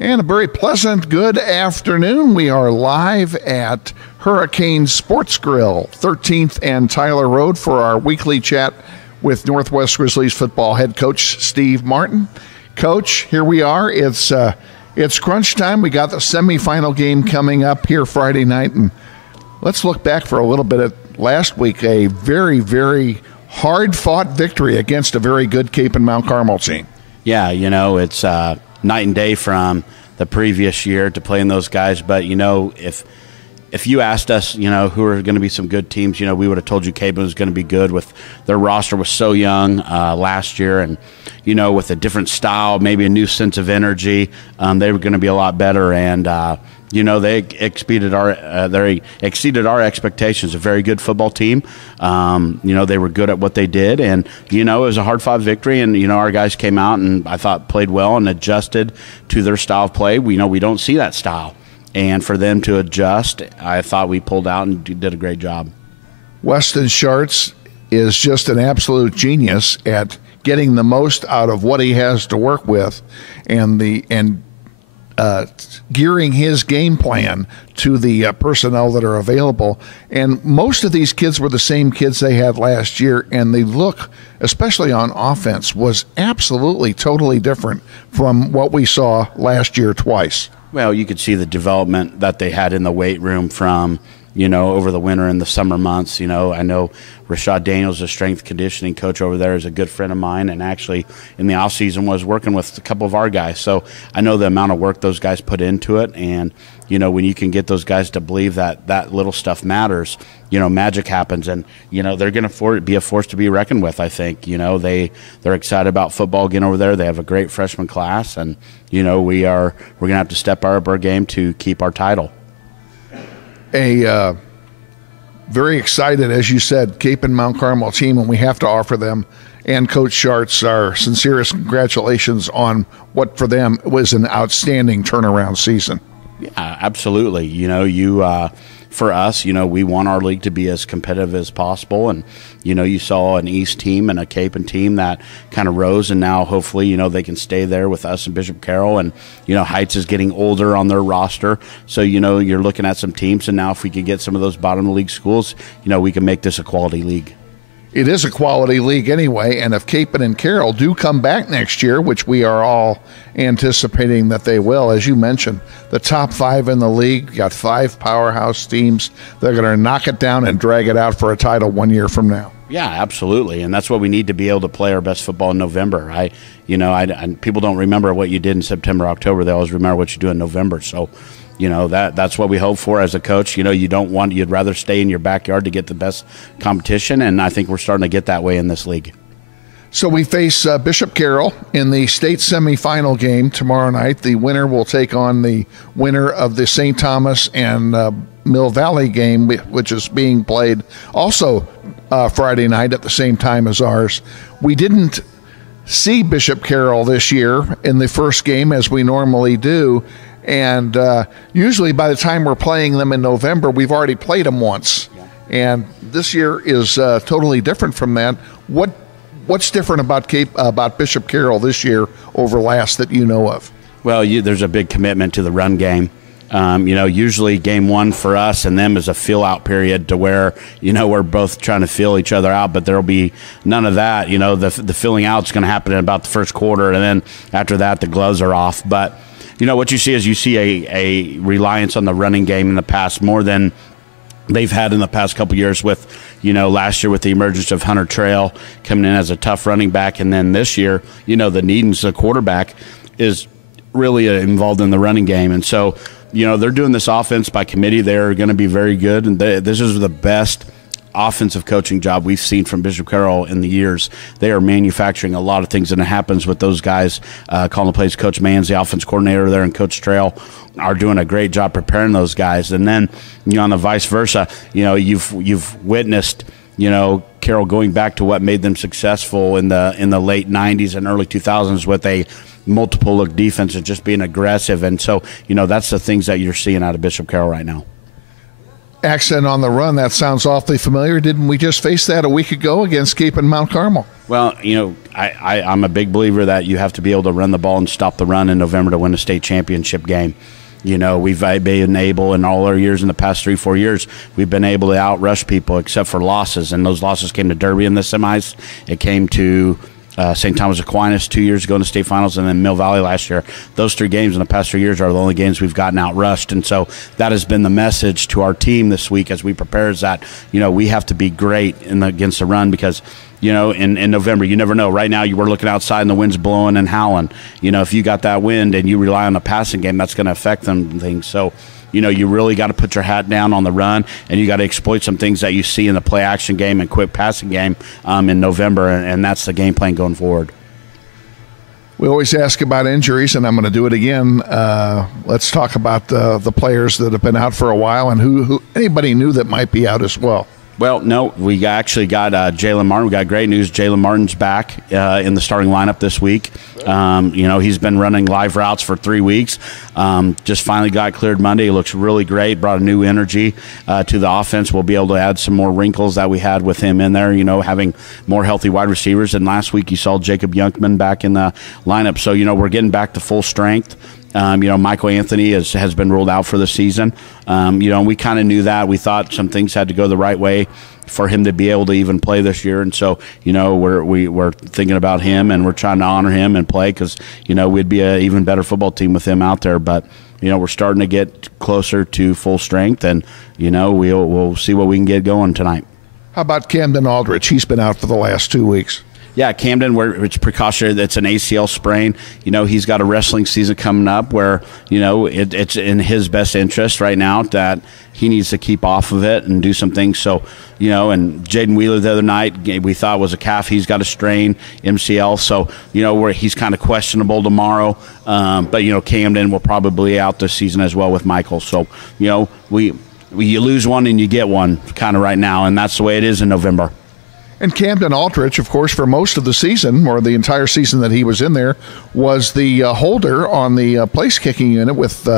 And a very pleasant good afternoon. We are live at Hurricane Sports Grill, 13th and Tyler Road, for our weekly chat with Northwest Grizzlies football head coach Steve Martin. Coach, here we are. It's crunch time. We got the semifinal game coming up here Friday night, and let's look back for a little bit at last week. A very, very hard-fought victory against a very good Cape and Mount Carmel team. Yeah, it's night and day from the previous year to playing those guys. But, if you asked us, who are going to be some good teams, we would have told you Cape was going to be good. With their roster was so young last year, and, with a different style, maybe a new sense of energy, they were going to be a lot better. And, they exceeded our expectations. A very good football team. They were good at what they did, and it was a hard-fought victory. And our guys came out and I thought played well and adjusted to their style of play. We don't see that style, and for them to adjust, I thought we pulled out and did a great job. Weston Schartz is just an absolute genius at getting the most out of what he has to work with, and gearing his game plan to the personnel that are available. And most of these kids were the same kids they had last year, and the look, especially on offense, was absolutely totally different from what we saw last year twice. Well, you could see the development that they had in the weight room from, over the winter and the summer months. I know Rashad Daniels, the strength conditioning coach over there, is a good friend of mine, and actually in the offseason was working with a couple of our guys. So I know the amount of work those guys put into it, and, when you can get those guys to believe that little stuff matters, magic happens, and, they're going to be a force to be reckoned with, I think. They're excited about football again over there. They have a great freshman class, and, we're going to have to step up our game to keep our title. A very excited, as you said, Cape and Mount Carmel team, and we have to offer them and Coach Schartz our sincerest congratulations on what for them was an outstanding turnaround season. Yeah, absolutely. For us, we want our league to be as competitive as possible. And, you saw an East team and a Cape and team that kind of rose, and now hopefully, they can stay there with us and Bishop Carroll. And, Heights is getting older on their roster. So, you're looking at some teams, and now if we can get some of those bottom of the league schools, we can make this a quality league. It is a quality league anyway, and if Cape and Carroll do come back next year, which we are all anticipating that they will, as you mentioned, the top 5 in the league, got 5 powerhouse teams. They're going to knock it down and drag it out for a title 1 year from now. Yeah, absolutely, and that's what we need to be able to play our best football in November. People don't remember what you did in September, October. They always remember what you do in November. So, that's what we hope for as a coach. You'd rather stay in your backyard to get the best competition, and I think we're starting to get that way in this league. So we face Bishop Carroll in the state semifinal game tomorrow night. The winner will take on the winner of the St. Thomas and Mill Valley game, which is being played also Friday night at the same time as ours. We didn't see Bishop Carroll this year in the first game as we normally do. And usually by the time we're playing them in November, we've already played them once. And this year is totally different from that. What's different about Bishop Carroll this year over last that you know of? Well, there's a big commitment to the run game. Usually game one for us and them is a feel-out period to where, we're both trying to feel each other out, but there'll be none of that. The filling out is going to happen in about the first quarter, and then after that the gloves are off. But what you see is a reliance on the running game in the past more than they've had in the past couple years with, last year with the emergence of Hunter Trail coming in as a tough running back. And then this year, the Needens, the quarterback, is really involved in the running game. And so, they're doing this offense by committee. They're going to be very good. And this is the best offensive coaching job we've seen from Bishop Carroll in the years. They are manufacturing a lot of things, and it happens with those guys calling the plays. Coach Mann's the offense coordinator there, and Coach Trail are doing a great job preparing those guys. And then, on the vice versa, you've witnessed, Carroll going back to what made them successful in the late 90s and early 2000s with a multiple look defense and just being aggressive. And so, that's the things that you're seeing out of Bishop Carroll right now. accent on the run, that sounds awfully familiar. Didn't we just face that a week ago against Cape and Mount Carmel? Well, I'm a big believer that you have to be able to run the ball and stop the run in November to win a state championship game. We've been able in all our years in the past 3-4 years, we've been able to outrush people except for losses. And those losses came to Derby in the semis. It came to St. Thomas Aquinas 2 years ago in the state finals, and then Mill Valley last year. Those 3 games in the past 3 years are the only games we've gotten outrushed. And so that has been the message to our team this week as we prepare is that, we have to be great against the run because, in November, you never know. Right now, you were looking outside and the wind's blowing and howling. If you got that wind and you rely on the passing game, that's going to affect them things. So, you really got to put your hat down on the run, and you got to exploit some things that you see in the play action game and quick passing game in November, and that's the game plan going forward. We always ask about injuries, and I'm going to do it again. Let's talk about the players that have been out for a while and who anybody new that might be out as well. Well, no, we actually got Jalen Martin. We got great news. Jalen Martin's back in the starting lineup this week. He's been running live routes for 3 weeks. Just finally got cleared Monday. He looks really great. Brought a new energy to the offense. We'll be able to add some more wrinkles that we had with him in there, having more healthy wide receivers. And last week you saw Jacob Youngman back in the lineup. So, we're getting back to full strength. Michael Anthony has been ruled out for the season. We kind of knew that. We thought some things had to go the right way for him to be able to even play this year. And so, we're thinking about him and we're trying to honor him and play because, we'd be an even better football team with him out there. But, we're starting to get closer to full strength and, we'll see what we can get going tonight. How about Camden Aldrich? He's been out for the last 2 weeks. Yeah, Camden, where it's precautionary, that's an ACL sprain. He's got a wrestling season coming up where, it's in his best interest right now that he needs to keep off of it and do some things. So, and Jaden Wheeler the other night, we thought was a calf. He's got a strain, MCL. So, where he's kind of questionable tomorrow. But, Camden will probably out this season as well with Michael. So, you lose one and you get one kind of right now, and that's the way it is in November. And Camden Aldrich, of course, for most of the season, or the entire season that he was in there, was the holder on the place-kicking unit with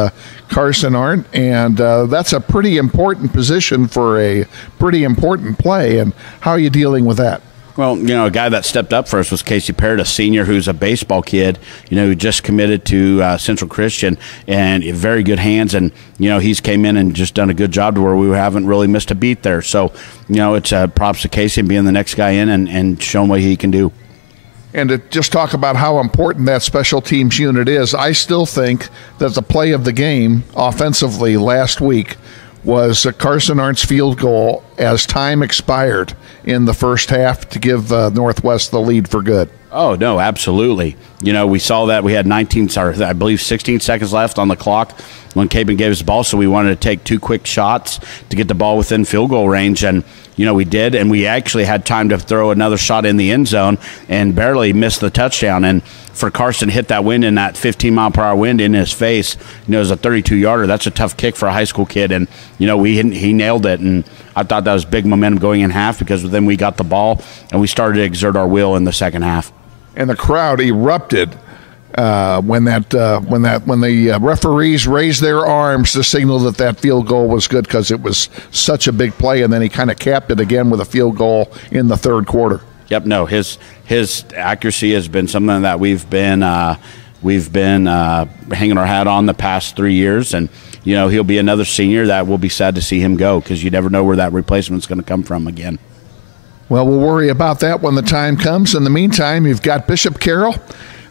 Carson, and that's a pretty important position for a pretty important play. And how are you dealing with that? Well, a guy that stepped up for us was Casey Parrott, a senior who's a baseball kid, who just committed to Central Christian and very good hands. And, he's came in and just done a good job to where we haven't really missed a beat there. So, it's props to Casey and being the next guy in and showing what he can do. And to just talk about how important that special teams unit is, I still think that the play of the game offensively last week was Carson Arndt's field goal as time expired in the first half to give Northwest the lead for good. Oh, no, absolutely. We saw that we had 16 seconds left on the clock when Capen gave us the ball, so we wanted to take 2 quick shots to get the ball within field goal range, and we did, and we actually had time to throw another shot in the end zone and barely missed the touchdown. And for Carson to hit that wind in that 15-mile-per-hour wind in his face, it was a 32-yarder. That's a tough kick for a high school kid, and he nailed it. And I thought that was big momentum going in half because then we got the ball and we started to exert our will in the second half. And the crowd erupted when the referees raised their arms to signal that field goal was good because it was such a big play, and then he kind of capped it again with a field goal in the third quarter. Yep, no, his accuracy has been something that we've been hanging our hat on the past 3 years, and he'll be another senior that we'll be sad to see him go because you never know where that replacement's going to come from again. Well, we'll worry about that when the time comes. In the meantime, you've got Bishop Carroll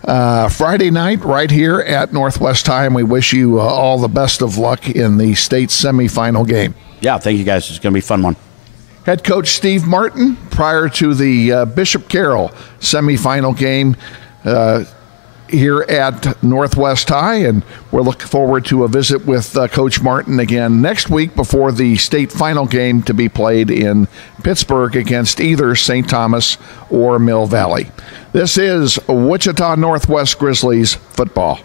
Friday night right here at Northwest High, and we wish you all the best of luck in the state semifinal game. Yeah, thank you, guys. It's going to be a fun one. Head coach Steve Martin, prior to the Bishop Carroll semifinal game here at Northwest High, and we're looking forward to a visit with Coach Martin again next week before the state final game to be played in Pittsburg against either St. Thomas or Mill Valley. This is Wichita Northwest Grizzlies football.